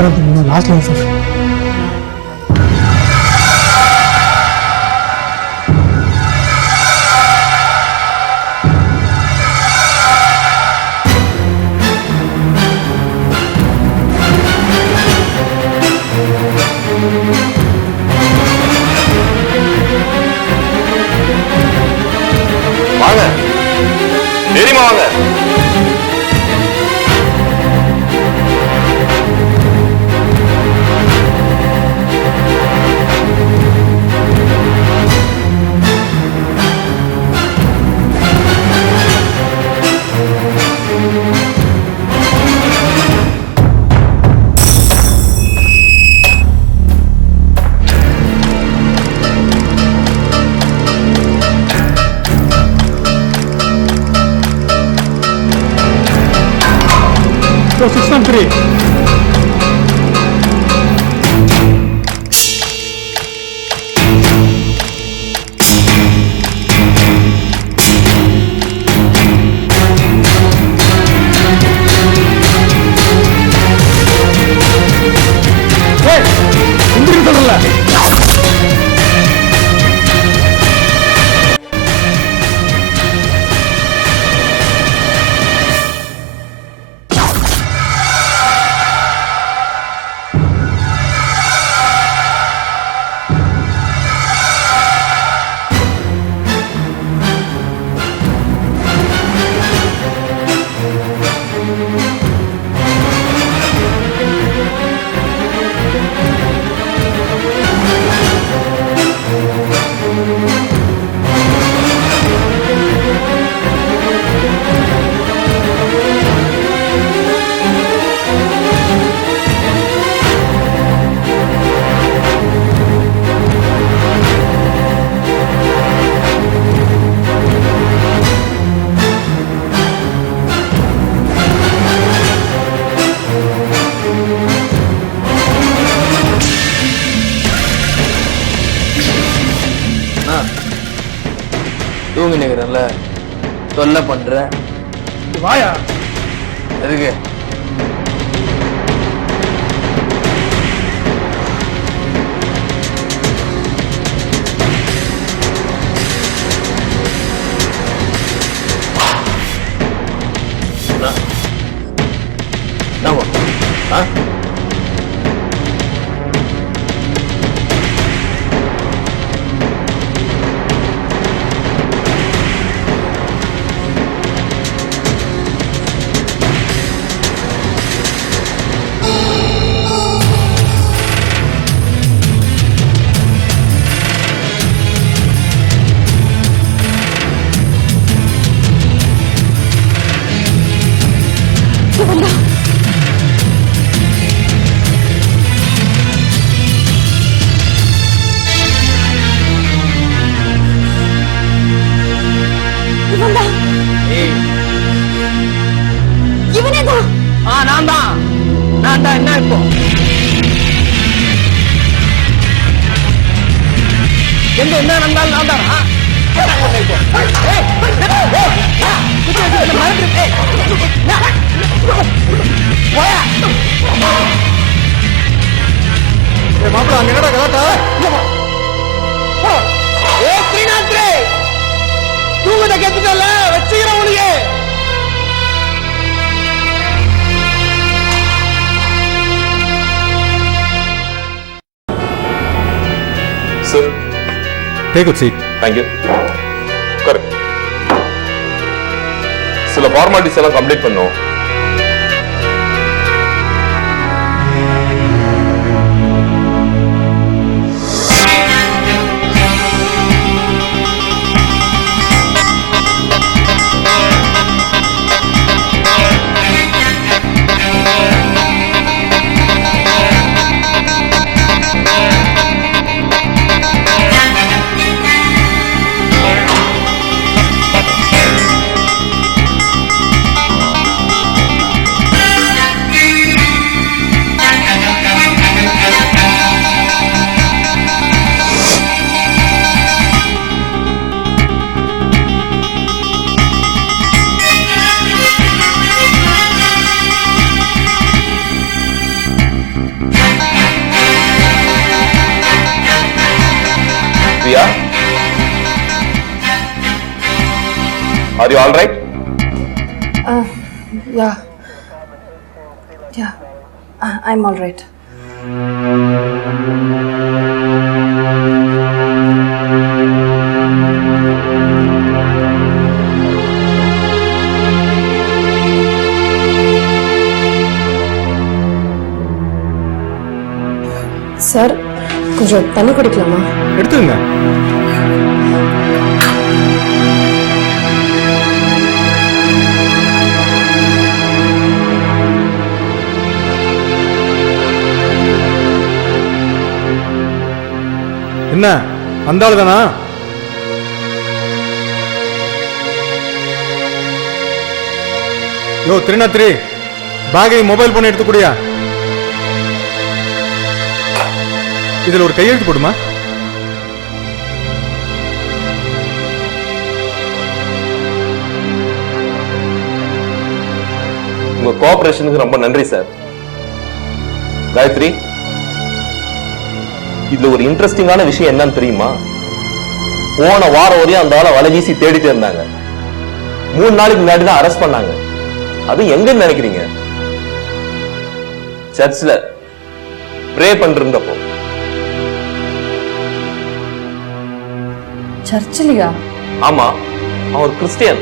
ஆடுறதுக்கு லாஸ்ட்ல சார். வாங்க தெரியுமா வாங்க. So 613. Hey, எந்திரிக்க சொல்றல. தூங்கி நிக்கிறேன்ல தொல்லை பண்ற. வாயா. எதுக்கு? ஆ நான் தான். என்ன இப்போ எங்க என்ன நடந்தாலும் நான் தானா? மாப்பிள்ள அங்க என்னடா கலாட்டா? தூங்குத கேட்டுட்டல வச்சுக்கிற உனக்கு. Sir, Take a seat. thank you. Correct. சில ஃபார்மாலிட்டிஸ் எல்லாம் கம்ப்ளீட் பண்ணோம். Priya, are you all right? Yeah. Yeah. I'm all right. Sir கொஞ்சம் தண்ணி குடிக்கலாமா? எடுத்துங்க. என்ன அந்த ஆளு தானா? யோ திருநாத்திரி, பேகை மொபைல் போன் எடுத்துக்கூடியா? இதுல ஒரு கையெழுத்து போடுமா? உங்க கோஆபரேஷனுக்கு ரொம்ப நன்றி சார். காயத்ரி, இதுல ஒரு இன்ட்ரெஸ்டிங்கான விஷயம் என்னன்னு தெரியுமா? போன வாரம் வரையும் அந்த ஆளை வலை வீசி தேடிட்டு இருந்தாங்க. 3 நாளைக்கு முன்னாடி தான் அரெஸ்ட் பண்ணாங்க. அது எங்கன்னு நினைக்கிறீங்க? சர்ச்ல ப்ரே பண்ணிருந்தப்போ. சர்ச்சிலியா? ஆமா, அவர் கிறிஸ்டியன்,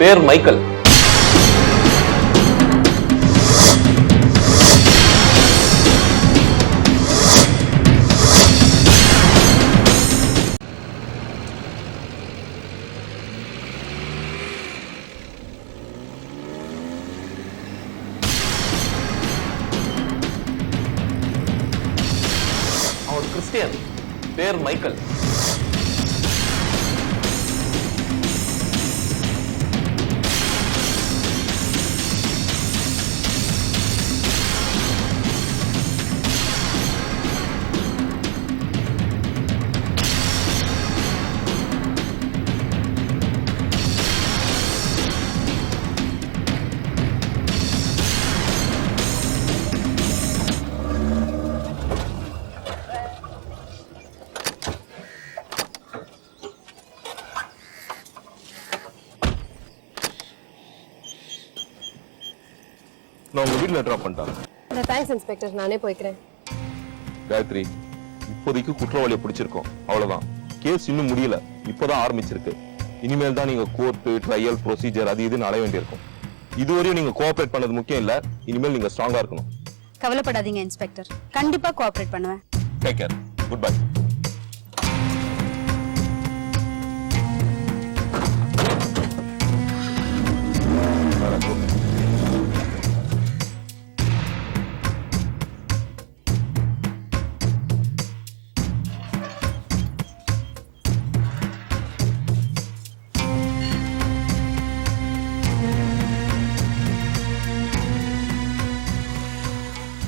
பேர் மைக்கேல். அவர் கிறிஸ்டியன், பேர் மைக்கேல். நான் உங்க வீட்டுல டிராப் பண்ணிட்டேன். தேங்க்ஸ் இன்ஸ்பெக்டர், நானே போய்க்கிறேன். காயத்ரி, இப்போதைக்கு குற்றவாளியை பிடிச்சிருக்கோம், அவ்வளவுதான். கேஸ் இன்னும் முடியல, இப்போதான் ஆரம்பிச்சிருக்கு. இனிமேல் தான் நீங்க கோர்ட்டு, ட்ரையல், ப்ரொசீஜர் அது இதுன்னு அலைய வேண்டியிருக்கும். இதுவரையும் நீங்க கோஆபரேட் பண்ணது முக்கியம் இல்ல, இனிமேல் நீங்க ஸ்ட்ராங்கா இருக்கணும். கவலைப்படாதீங்க இன்ஸ்பெக்டர், கண்டிப்பா கோஆபரேட் பண்ணுவேன். Take care. Good bye.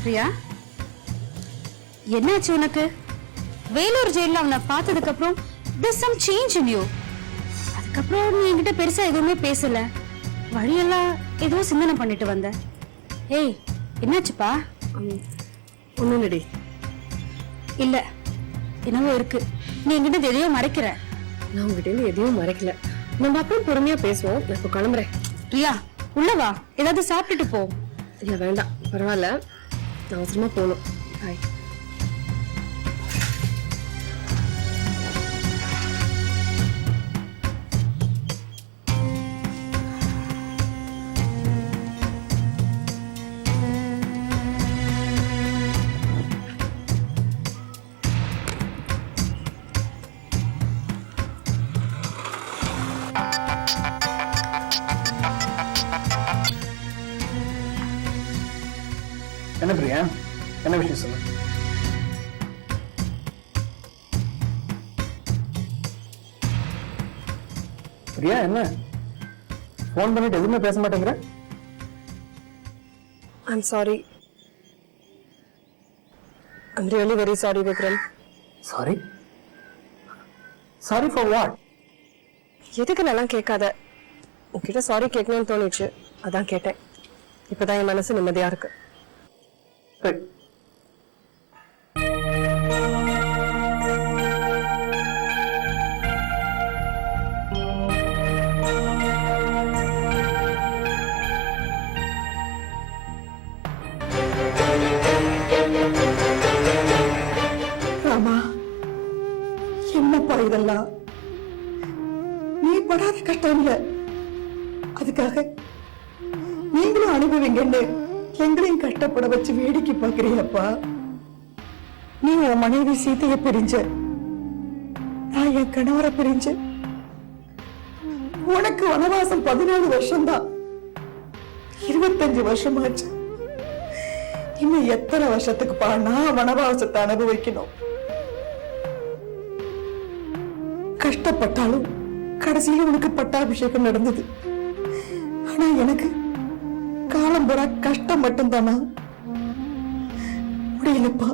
Priya, என்னாச்சு உனக்கு? வேலூர் ஜெயில அவனை பார்த்ததுக்கு அப்புறம் there's some change in you. அதுக்கப்புறம் நீ என்கிட்ட பெருசா எதுவுமே பேசல, வழியெல்லாம் ஏதோ சிந்தனை பண்ணிட்டு வந்த. ஏய், என்னாச்சுப்பா? ஒன்றும் இல்லடி. இல்ல, என்னவோ இருக்கு. நீ என்கிட்ட எதையோ மறைக்கிற. நான் உங்ககிட்ட எதையும் மறைக்கல. நம்ம அப்புறம் பொறுமையா பேசுவோம். நான் இப்போ கிளம்புறேன். பிரியா, உள்ள வா, ஏதாவது சாப்பிட்டுட்டு போ. இல்ல வேண்டாம், பரவாயில்ல, நான் அவசரமா போகணும். பாய். என்ன பிரியா, என்ன விஷயம் சொல்லு. பிரியா, என்ன போன் பண்ணிட்டு எதுவுமே பேச மாட்டேங்கிற? I'm sorry. I'm really very sorry, Vikram. Sorry? Sorry for what? எதுக்கு நல்லா கேட்காத. உன்கிட்ட சாரி கேட்கணும்னு தோணுச்சு, அதான் கேட்டேன். இப்பதான் என் மனசு நிம்மதியா இருக்கு. போதெல்லாம் நீ படாத கஷ்டம் இல்ல, அதுக்காக நீங்களும் அனுபவிங்கன்னு எங்களையும் கஷ்டப்பட வச்சு வேடிக்கை பாக்குறியப்பா. நீ உன் மனைவி சீதைய பிரிஞ்ச, நான் என் கணவரை பிரிஞ்ச. உனக்கு வனவாசம் 14 வருஷம்தான், 25 வருஷமாச்சு. இன்னும் எத்தனை வருஷத்துக்கு நான் வனவாசத்தை அனுபவிக்கணும்? கஷ்டப்பட்டாலும் கடைசியில உனக்கு பட்டாபிஷேகம் நடந்தது. ஆனா எனக்கு காலம் பூரா கஷ்டம் மட்டும்தானா? முடியலப்பா,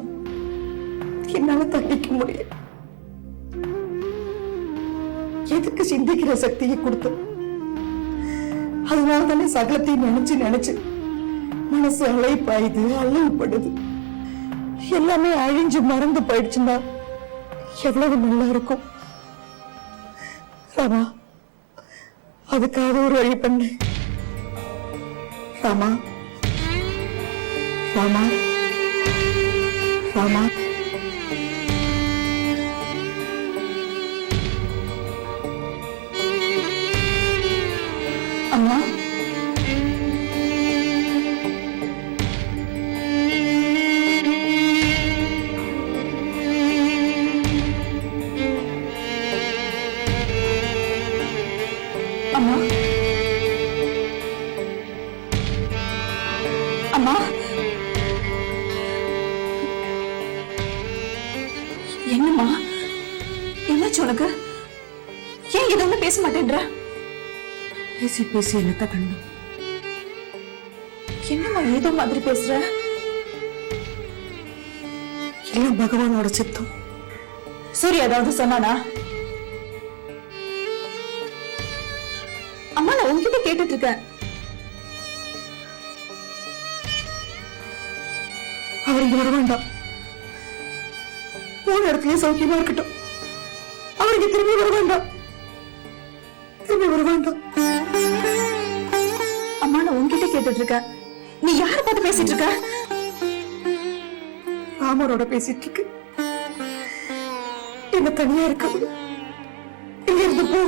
என்னால தண்டிக்க முடியல. எதுக்கு சிந்திக்கிற சக்தியை கொடுத்த? அதனால தானே சகலத்தையும் நினைச்சு நினைச்சு மனசு அலைப்பாயுது, அல்லல்படுது. எல்லாமே அழிஞ்சு மறந்து போயிடுச்சுன்னா எவ்வளவு நல்லா இருக்கும். ராமா, அதுக்காக ஒரு வழி பண்ணு. ராமா, ராமா, ராமா. அம்மா, அம்மா, அம்மா, என்னம்மா, என்னாச்சு உனக்கு? ஏன் எதுவும் பேச மாட்டேன்ற? பேசி பேசி என்னத்த கண்ணு? என்னம்மா ஏதோ மாதிரி பேசுற? எல்லாம் பகவானோட சித்தம். சூரிய ஏதாவது சொன்னானா? அம்மா, நான் உங்ககிட்ட கேட்டுட்டு இருக்கேன். அவர் இங்க வர வேண்டாம். போன இடத்துலயே சௌக்கியமா இருக்கட்டும். அவருக்கு திரும்பி வர வேண்டாம், திரும்பி வர வேண்டாம். அம்மா, நான் உங்ககிட்ட கேட்டுட்டு இருக்கேன். நீ யார பார்த்து பேசிட்டு இருக்க? ராமரோட பேசிட்டு இருக்கு. என்ன தனியா இருக்க இங்க இருந்து போ.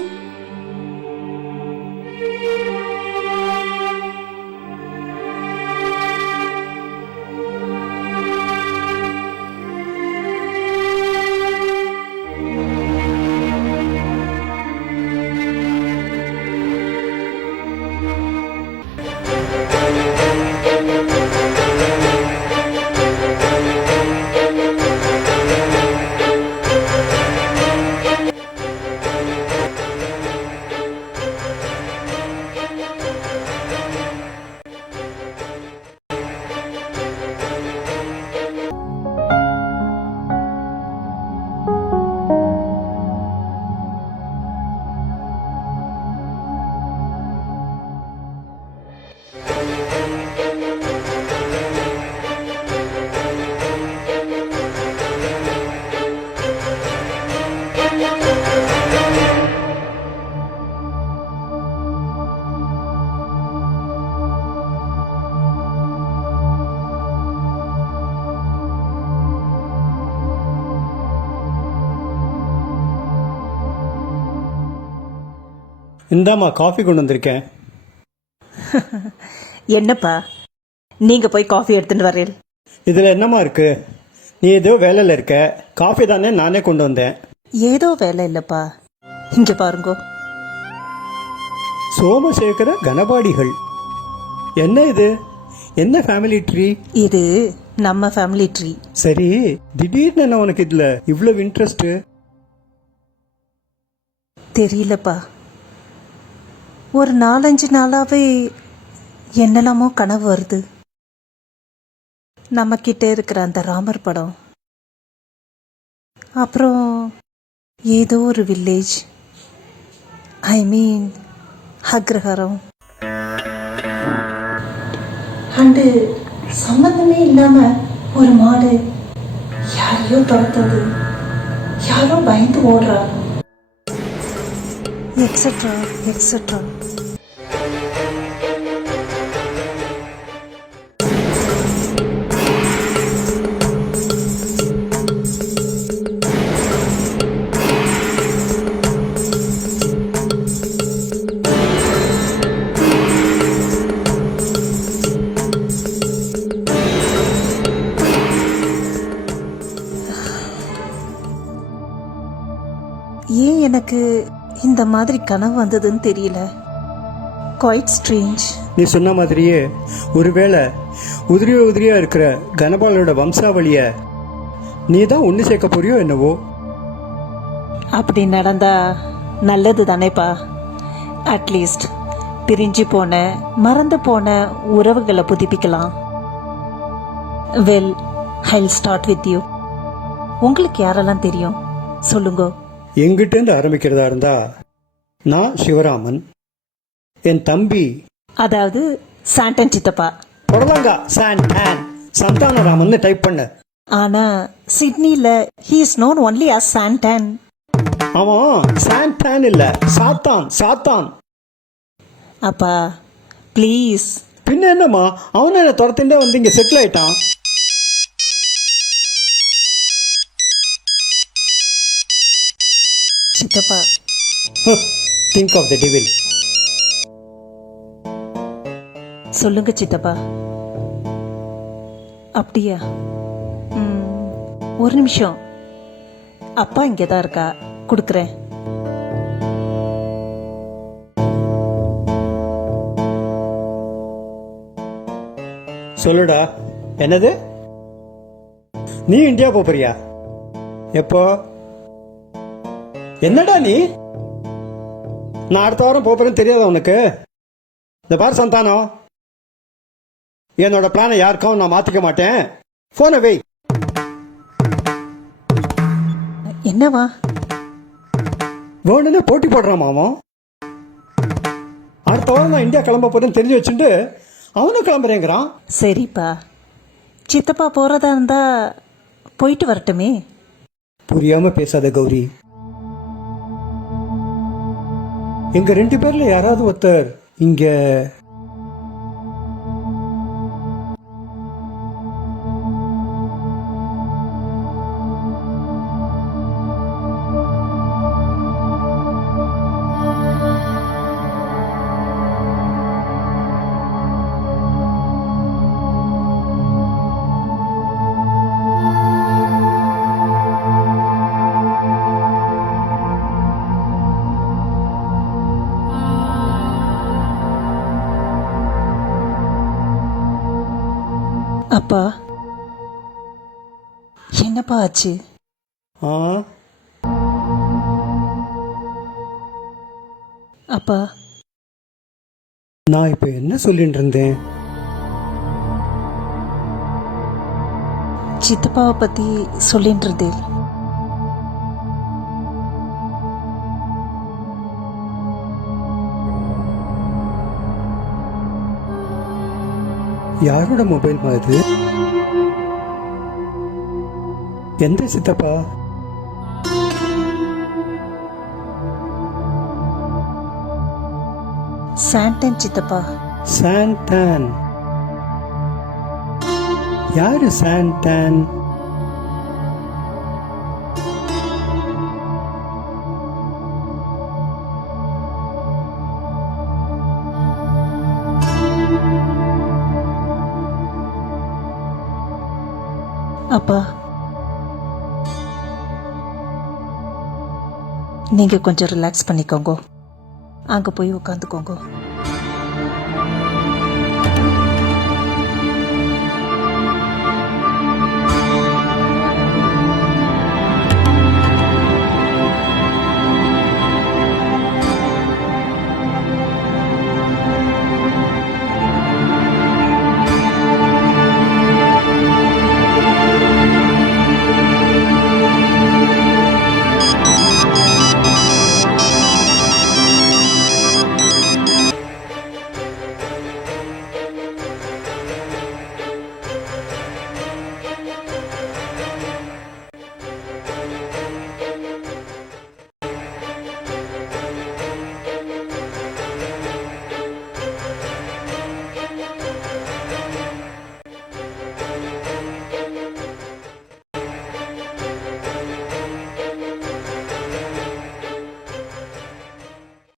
இந்தாம்மா காஃபி கொண்டு வந்திருக்கேன். என்னப்பா நீங்க போய் காஃபி எடுத்துட்டு வரீங்க? இதில் என்னம்மா இருக்கு? நீ ஏதோ வேலையில் இருக்க. காஃபி தானே நானே கொண்டு வந்தேன். ஏதோ வேலை இல்லப்பா, இங்க பாருங்க. சோமசேகர கணபாடிகள். என்ன இது? என்ன ஃபேமிலி ட்ரீ? இது நம்ம ஃபேமிலி ட்ரீ. சரி, திடீர்னு என்ன உனக்கு இதில் இவ்வளவு இன்ட்ரெஸ்ட்? தெரியலப்பா, ஒரு 4-5 நாளாவே என்னெல்லாமோ கனவு வருது. நம்ம கிட்ட இருக்கிற அந்த ராமர் படம், அப்புறம் ஏதோ ஒரு village, I mean Agraharam. And சம்பந்தமே இல்லாம ஒரு மாடு யாரையோ துரத்துது, யாரோ பயந்து ஓடுறாங்க, எக்ஸெட்ரா எக்ஸெட்ரா. ஏன் எனக்கு இந்த மாதிரி கனவு வந்ததுன்னு தெரியல. Quite strange. நீ சொன்ன மாதிரியே ஒருவேளை உதிரியா இருக்கிற கணபாலோட வம்சாவளிய நீ தான் ஒன்று சேர்க்க போறியோ என்னவோ. அப்படி நடந்தா நல்லது தானேப்பா. அட்லீஸ்ட் பிரிஞ்சு போன மறந்து போன உறவுகளை புதுப்பிக்கலாம். Well, I'll start with you. உங்களுக்கு யாரெல்லாம் தெரியும் சொல்லுங்க. எங்கிட்டேருந்து ஆரம்பிக்கிறதா இருந்தா நான் சிவராமன், என் தம்பி அதாவது சாண்டன் சித்தப்பா. புடலங்கா சான் சந்தானராமன் டைப் பண்ண. ஆனா சிட்னில he is known only as Santan. அவன் சான் இல்ல, சாத்தான். அப்பா ப்ளீஸ். பின்ன என்னம்மா, அவனும் என்ன துரத்துட்டே வந்து இங்க செட்டில் ஆயிட்டான். சித்தப்பா திங்க் ஆஃப் த டெவில். சொல்லுங்க சித்தப்பா. அப்படியா? ஒரு நிமிஷம். அப்பா இங்கே தான் இருக்கா, கொடுக்குறேன். சொல்லுடா. என்னது, நீ இந்தியா போறியா? எப்போ? என்னடா நீ? நான் அடுத்த வாரம் போறேன்னு தெரியாதா உனக்கு? இந்த பார் சந்தானம், என்னோட பிளானை யாருக்கும் நான் மாத்திக்க மாட்டேன். போனை வை. என்னவா? வேணுன்னு போட்டி போடுறான் மாமா. அடுத்த வாரம் நான் இந்தியா கிளம்ப போறேன்னு தெரிஞ்சு வச்சுட்டு அவனும் கிளம்புறேங்கிறான். சரிப்பா, சித்தப்பா போறதா இருந்தா போயிட்டு வரட்டுமே. புரியாம பேசாத கௌரி. எங்க 2 பேர்ல யாராவது ஒருத்தர் இங்க அப்பா என்னப்பா ஆச்சு? ஆ அப்பா நான் இப்ப என்ன சொல்லிட்டு இருந்தேன்? சித்தப்பாவை பத்தி சொல்லிட்டு இருந்தேன். யாரோட மொபைல் மாதிரி? எந்த சித்தப்பா? சாண்டன் சித்தப்பா. சாண்டன்? யாரு சாண்டன்? அப்பா நீங்க கொஞ்சம் ரிலாக்ஸ் பண்ணிக்கோங்க, அங்க போய் உட்காந்துக்கோங்க.